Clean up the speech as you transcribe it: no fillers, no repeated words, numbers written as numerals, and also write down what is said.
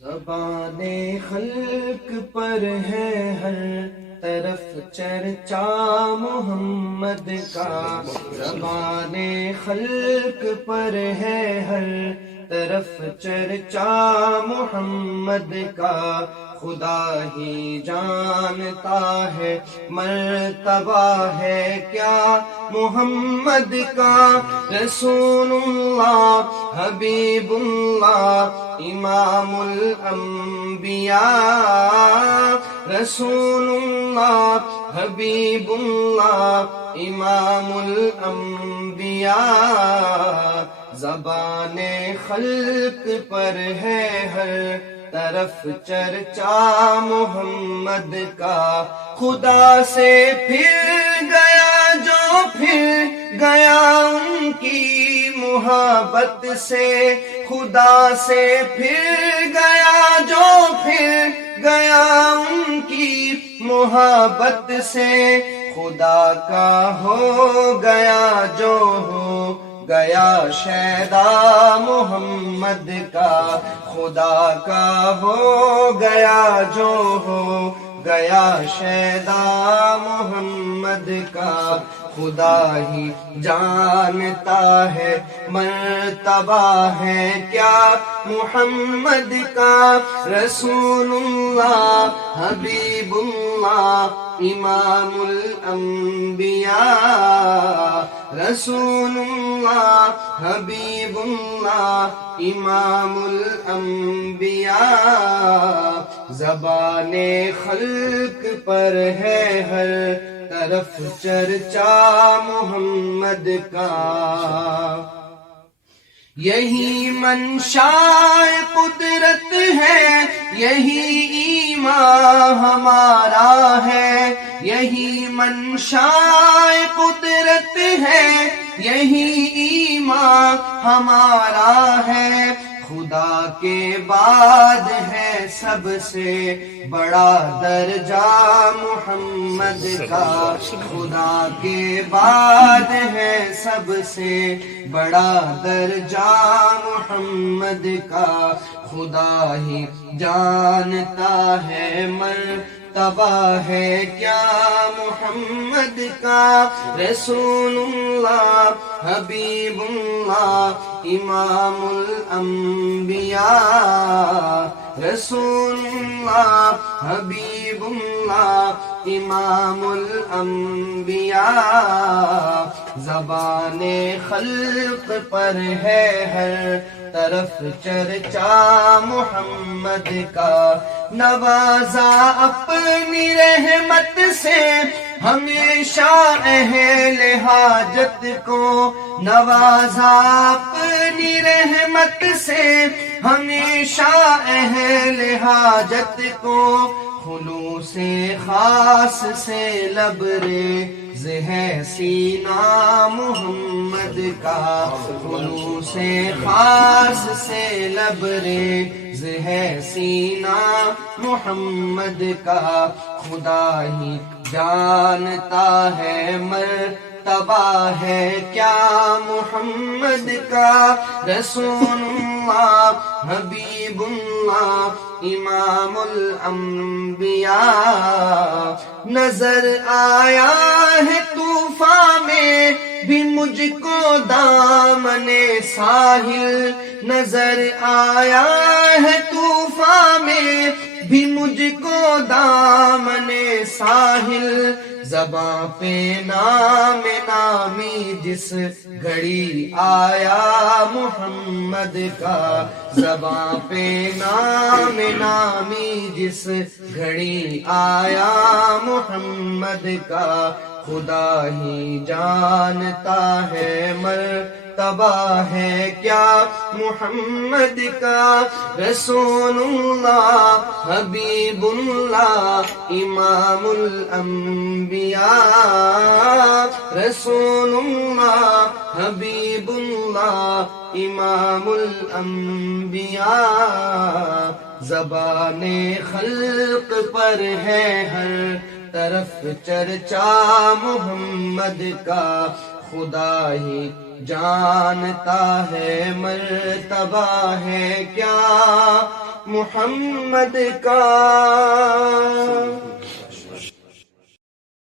زبان خلق پر ہے ہر طرف چرچا محمد کا، زبان خلق پر ہے ہر طرف چرچا محمد کا، خدا ہی جانتا ہے مرتبہ ہے کیا محمد کا، رسول اللہ حبیب اللہ امام الانبیاء، رسول اللہ حبیب اللہ امام الانبیاء، زبان خلق پر ہے ہر طرف چرچا محمد کا، خدا سے پھر گیا جو پھر گیا ان کی محبت سے، خدا سے پھر گیا جو پھر گیا ان کی محبت سے، خدا کا ہو گیا جو ہو گیا شیدا محمد کا، خدا کا ہو گیا جو ہو گیا شیدا محمد کا، خدا ہی جانتا ہے مرتبہ ہے کیا محمد کا، رسول اللہ حبیب اللہ امام الانبیاء، رسول اللہ حبیب اللہ امام الانبیاء، زبان خلق پر ہے ہر طرف چرچا محمد کا، یہی منشاء قدرت ہے یہی ایمان ہمارا ہے، یہی منشاء قدرت ہے یہی ایمان ہمارا ہے، خدا کے بعد ہے سب سے بڑا درجہ محمد کا، خدا کے بعد ہے سب سے بڑا درجہ محمد کا، خدا ہی جانتا ہے مرتبہ ہے کیا محمد کا، رسول اللہ حبیب اللہ امام الانبیاء، رسول اللہ حبیب اللہ امام الانبیاء، زبان خلق پر ہے ہر طرف چرچا محمد کا، نوازا اپنی رحمت سے ہمیشہ اہل حاجت کو، نوازا اپنی رحمت سے ہمیشہ اہل حاجت کو، خلوص خاص سے لبریز ہے سینہ محمد کا، خلوص خاص سے لبریز ہے سینہ محمد کا، خدا ہی جانتا ہے مرتبہ ہے کیا محمد کا، رسول اللہ حبیب اللہ امام الانبیاء، نظر آیا ہے طوفان میں بھی مجھ کو دامن ساحل، نظر آیا ہے طوفان میں بھی مجھ کو دامن ساحل، زباں پہ نام نامی جس گھڑی آیا محمد کا، زباں پہ نام نامی جس گھڑی آیا محمد کا، خدا ہی جانتا ہے مرتبہ ہے کیا محمد کا، رسول اللہ حبیب اللہ امام الانبیاء، رسول اللہ حبیب اللہ امام الانبیاء، زبان خلق پر ہے ہر طرف چرچا محمد کا، خدا ہی جانتا ہے مرتبہ ہے کیا محمد کا